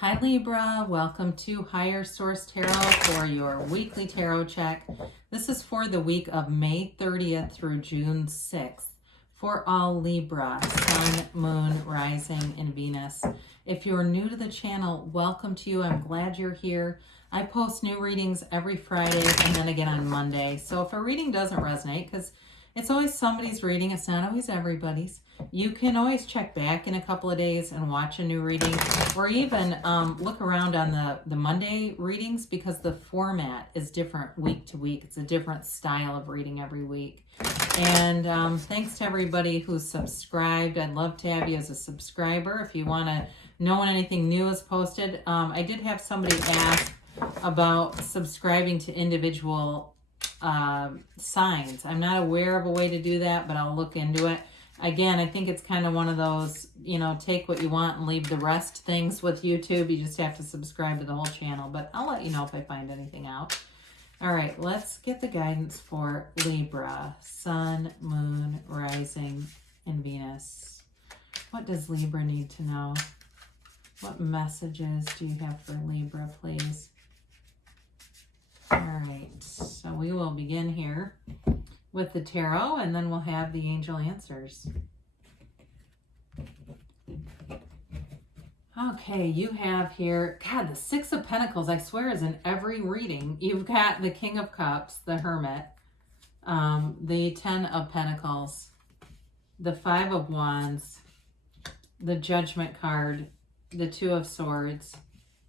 Hi Libra, welcome to Higher Source Tarot for your weekly tarot check. This is for the week of May 30th through June 6th for all Libra, Sun, Moon, Rising, and Venus. If you're new to the channel, welcome to you. I'm glad you're here. I post new readings every Friday and then again on Monday. So if a reading doesn't resonate, because it's always somebody's reading, it's not always everybody's, you can always check back in a couple of days and watch a new reading, or even look around on the Monday readings, because the format is different week to week. It's a different style of reading every week. And thanks to everybody who's subscribed. I'd love to have you as a subscriber if you want to know when anything new is posted. I did have somebody ask about subscribing to individual signs. I'm not aware of a way to do that, but I'll look into it. Again, I think it's kind of one of those, take what you want and leave the rest things with YouTube. You just have to subscribe to the whole channel, but I'll let you know if I find anything out. All right, let's get the guidance for Libra, Sun, Moon, Rising, and Venus. What does Libra need to know? What messages do you have for Libra, please? All right, so we will begin here with the tarot, and then we'll have the angel answers. Okay, you have here, God, the Six of Pentacles, I swear, is in every reading. You've got the King of Cups, the Hermit, the Ten of Pentacles, the Five of Wands, the Judgment card, the Two of Swords,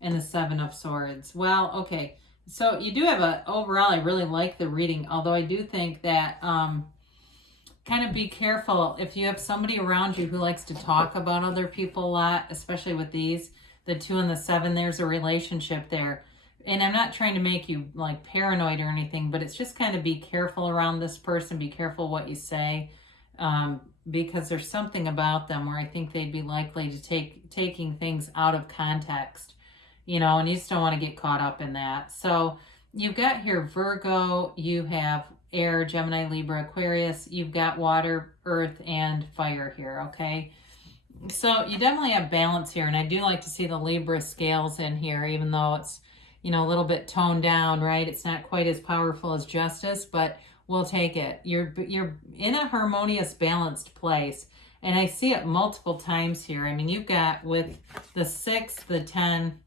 and the Seven of Swords. Well, okay. So you do have overall, I really like the reading, although I do think that kind of be careful if you have somebody around you who likes to talk about other people a lot, especially with these, the 2 and the 7, there's a relationship there. And I'm not trying to make you like paranoid or anything, but it's just kind of be careful around this person, be careful what you say, because there's something about them where I think they'd be likely to taking things out of context. And you just don't want to get caught up in that. So you've got here Virgo, you have air, Gemini, Libra, Aquarius, you've got water, earth, and fire here, okay? So you definitely have balance here, and I do like to see the Libra scales in here, even though it's, a little bit toned down, right? It's not quite as powerful as Justice, but we'll take it. You're in a harmonious, balanced place, and I see it multiple times here. I mean, you've got with the 6, the 10,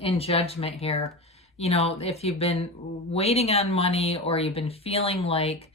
in Judgment here, if you've been waiting on money, or you've been feeling like,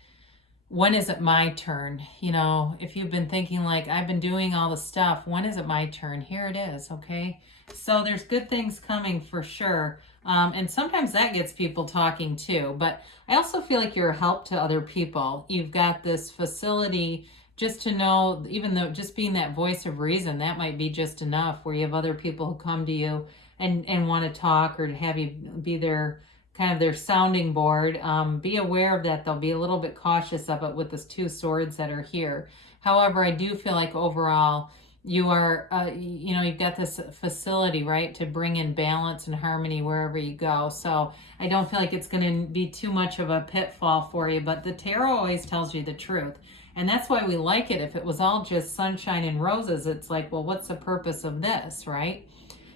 when is it my turn? If you've been thinking like, I've been doing all the stuff, when is it my turn? Here it is, okay? So there's good things coming for sure. And sometimes that gets people talking too, but I also feel like you're a help to other people. You've got this facility just to know, even though just being that voice of reason, that might be just enough, where you have other people who come to you and want to talk, or to have you be their kind of their sounding board. Be aware of that. They'll be a little bit cautious of it with the 2 swords that are here. However, I do feel like overall you are, you've got this facility, right, to bring in balance and harmony wherever you go. So I don't feel like it's going to be too much of a pitfall for you, but the tarot always tells you the truth. And that's why we like it. If it was all just sunshine and roses, it's like, well, what's the purpose of this, right?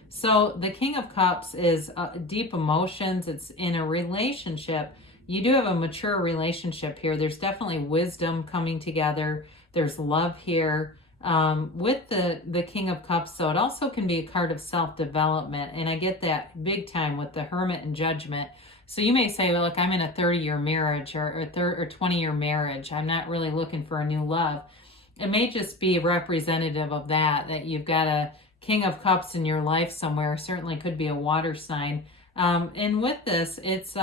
So the King of Cups is deep emotions. It's in a relationship. You do have a mature relationship here. There's definitely wisdom coming together. There's love here. With the King of Cups, so it also can be a card of self-development. And I get that big time with the Hermit and Judgment. So you may say, well, look, I'm in a 30-year marriage or 20-year marriage. I'm not really looking for a new love. It may just be representative of that you've got a King of Cups in your life somewhere. Certainly could be a water sign. And with this, it's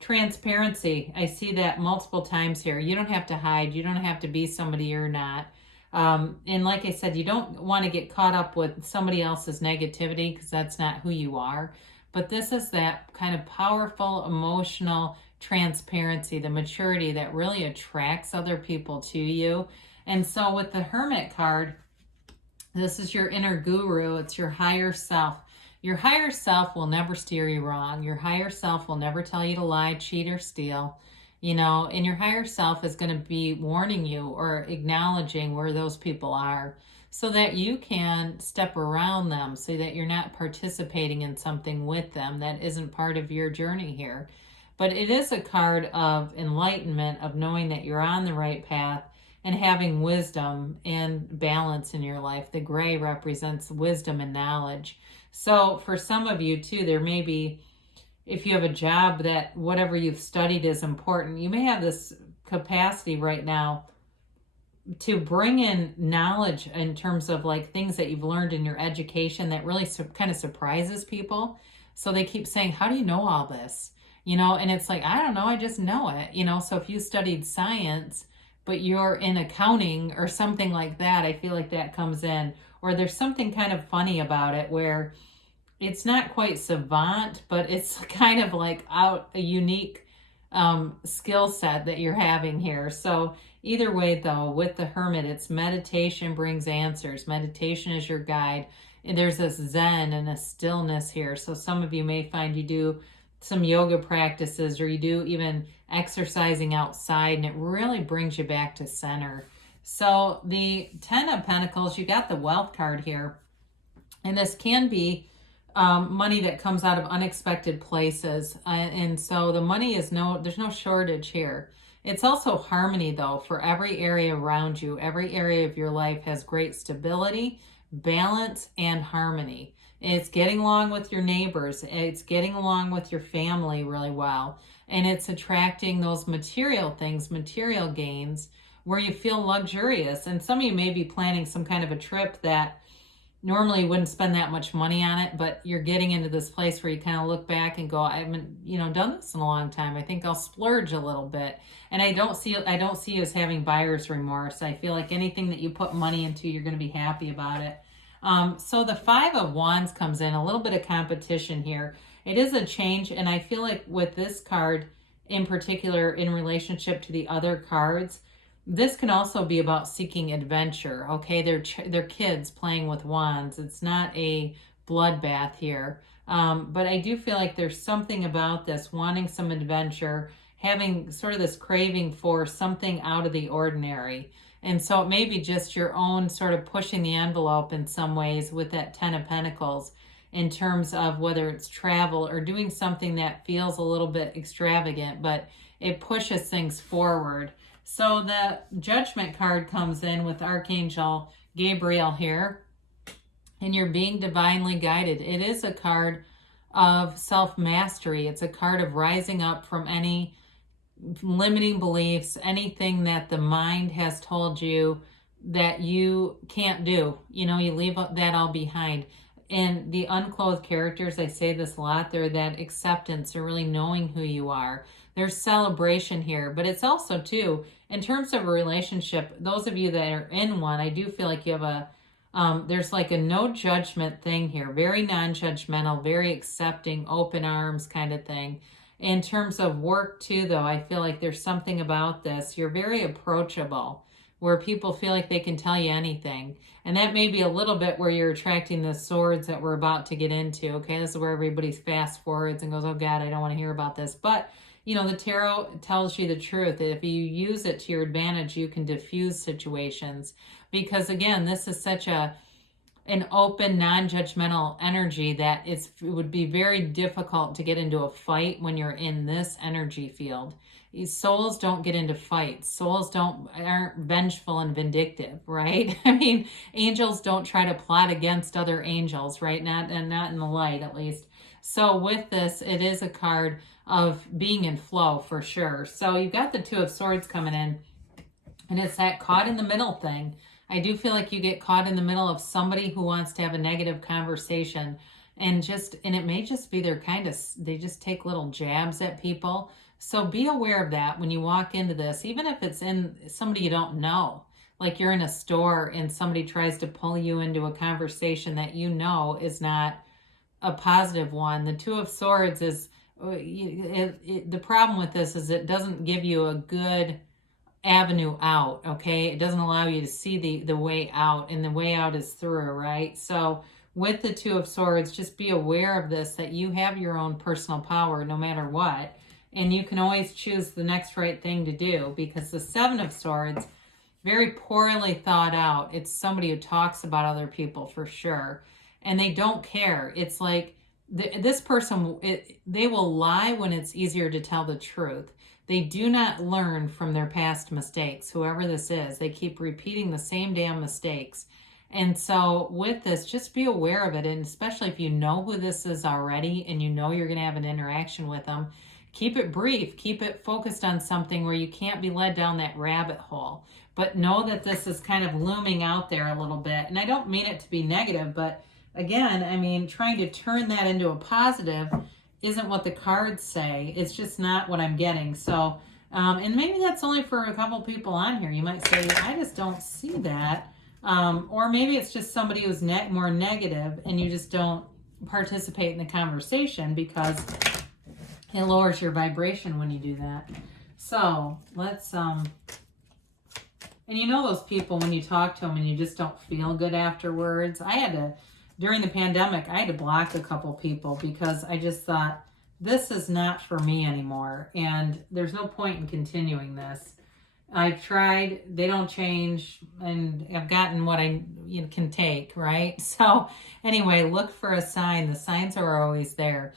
transparency. I see that multiple times here. You don't have to hide. You don't have to be somebody you're not. And like I said, you don't want to get caught up with somebody else's negativity, because that's not who you are. But this is that kind of powerful, emotional transparency, the maturity that really attracts other people to you. And so with the Hermit card, this is your inner guru. It's your higher self. Your higher self will never steer you wrong. Your higher self will never tell you to lie, cheat, or steal. And your higher self is going to be warning you or acknowledging where those people are. so that you can step around them, so that you're not participating in something with them that isn't part of your journey here. But it is a card of enlightenment, of knowing that you're on the right path and having wisdom and balance in your life. The gray represents wisdom and knowledge. So for some of you too, there may be, if you have a job that whatever you've studied is important, you may have this capacity right now to bring in knowledge in terms of like things that you've learned in your education that really kind of surprises people. So they keep saying, how do you know all this? You know, and it's like, I don't know, I just know it. You know, so if you studied science, but you're in accounting or something like that, I feel like that comes in. Or there's something kind of funny about it where it's not quite savant, but it's kind of like a unique skill set that you're having here. So either way though, with the Hermit, it's meditation brings answers. Meditation is your guide. And there's this zen and a stillness here. So some of you may find you do some yoga practices, or you do even exercising outside, and it really brings you back to center. So the 10 of Pentacles, you got the wealth card here. And this can be money that comes out of unexpected places. And so the money is there's no shortage here. It's also harmony though, for every area around you. Every area of your life has great stability, balance, and harmony. It's getting along with your neighbors. It's getting along with your family really well. And it's attracting those material things, material gains, where you feel luxurious. And some of you may be planning some kind of a trip that normally you wouldn't spend that much money on it, but you're getting into this place where you kind of look back and go, I haven't, done this in a long time. I think I'll splurge a little bit. And I don't see you as having buyer's remorse. I feel like anything that you put money into, you're going to be happy about it. So the 5 of Wands comes in, a little bit of competition here. It is a change, and I feel like with this card in particular, in relationship to the other cards, this can also be about seeking adventure. Okay, they're kids playing with wands. It's not a bloodbath here. But I do feel like there's something about this, wanting some adventure, having sort of this craving for something out of the ordinary. And so it may be just your own sort of pushing the envelope in some ways with that 10 of Pentacles, in terms of whether it's travel or doing something that feels a little bit extravagant, but it pushes things forward. So the Judgment card comes in with Archangel Gabriel here, and you're being divinely guided. It is a card of self-mastery. It's a card of rising up from any limiting beliefs, anything that the mind has told you that you can't do. You leave that all behind. And the unclothed characters, I say this a lot, they're that acceptance, they're really knowing who you are. There's celebration here, but it's also too, in terms of a relationship, those of you that are in one, I do feel like you have there's like a no judgment thing here, very non-judgmental, very accepting, open arms kind of thing. In terms of work too, though, I feel like there's something about this. You're very approachable, where people feel like they can tell you anything. And that may be a little bit where you're attracting the swords that we're about to get into. Okay, this is where everybody fast forwards and goes, oh God, I don't want to hear about this. But, the tarot tells you the truth. If you use it to your advantage, you can diffuse situations. Because again, this is such an open, non-judgmental energy that it would be very difficult to get into a fight when you're in this energy field. Souls don't get into fights. Souls aren't vengeful and vindictive, right? I mean, angels don't try to plot against other angels, right? Not in the light, at least. So with this, it is a card of being in flow for sure. So you've got the 2 of Swords coming in, and it's that caught in the middle thing. I do feel like you get caught in the middle of somebody who wants to have a negative conversation, and it may just be they just take little jabs at people. So be aware of that when you walk into this, even if it's in somebody you don't know, like you're in a store and somebody tries to pull you into a conversation that is not a positive one. The 2 of Swords is, the problem with this is it doesn't give you a good avenue out, okay? It doesn't allow you to see the way out, and the way out is through, right? So with the 2 of Swords, just be aware of this, that you have your own personal power no matter what, and you can always choose the next right thing to do, because the 7 of Swords very poorly thought out. It's somebody who talks about other people for sure, and they don't care. It's like this person, they will lie when it's easier to tell the truth. They do not learn from their past mistakes, whoever this is. They keep repeating the same damn mistakes. And so with this, just be aware of it. And especially if you know who this is already and you know you're going to have an interaction with them, keep it brief. Keep it focused on something where you can't be led down that rabbit hole. But know that this is kind of looming out there a little bit. And I don't mean it to be negative, but again, I mean, trying to turn that into a positive isn't what the cards say. It's just not what I'm getting. So, and maybe that's only for a couple people on here. You might say, I just don't see that. Or maybe it's just somebody who's more negative and you just don't participate in the conversation because it lowers your vibration when you do that. So let's, and you know those people when you talk to them and you just don't feel good afterwards. During the pandemic, I had to block a couple people because I just thought, this is not for me anymore. And there's no point in continuing this. I've tried, they don't change, and I've gotten what I can take, right? So anyway, look for a sign. The signs are always there.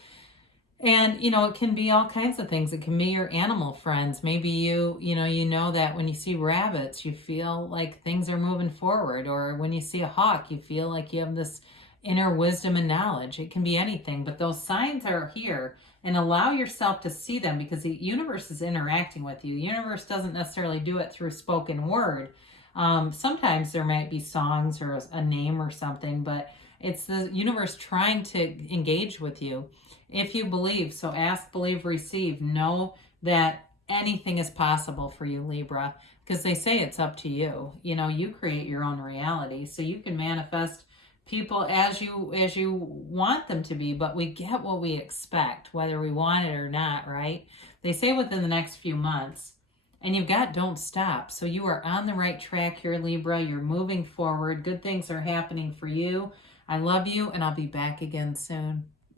And, it can be all kinds of things. It can be your animal friends. Maybe you know that when you see rabbits, you feel like things are moving forward. Or when you see a hawk, you feel like you have this inner wisdom and knowledge. It can be anything, but those signs are here. And allow yourself to see them because the universe is interacting with you. The universe doesn't necessarily do it through spoken word. Sometimes there might be songs or a name or something, but it's the universe trying to engage with you. If you believe, so ask, believe, receive. Know that anything is possible for you, Libra, because they say it's up to you. You create your own reality, so you can manifest people as you want them to be, but we get what we expect, whether we want it or not, right? They say within the next few months, and you've got don't stop. So you are on the right track here, Libra. You're moving forward. Good things are happening for you. I love you, and I'll be back again soon.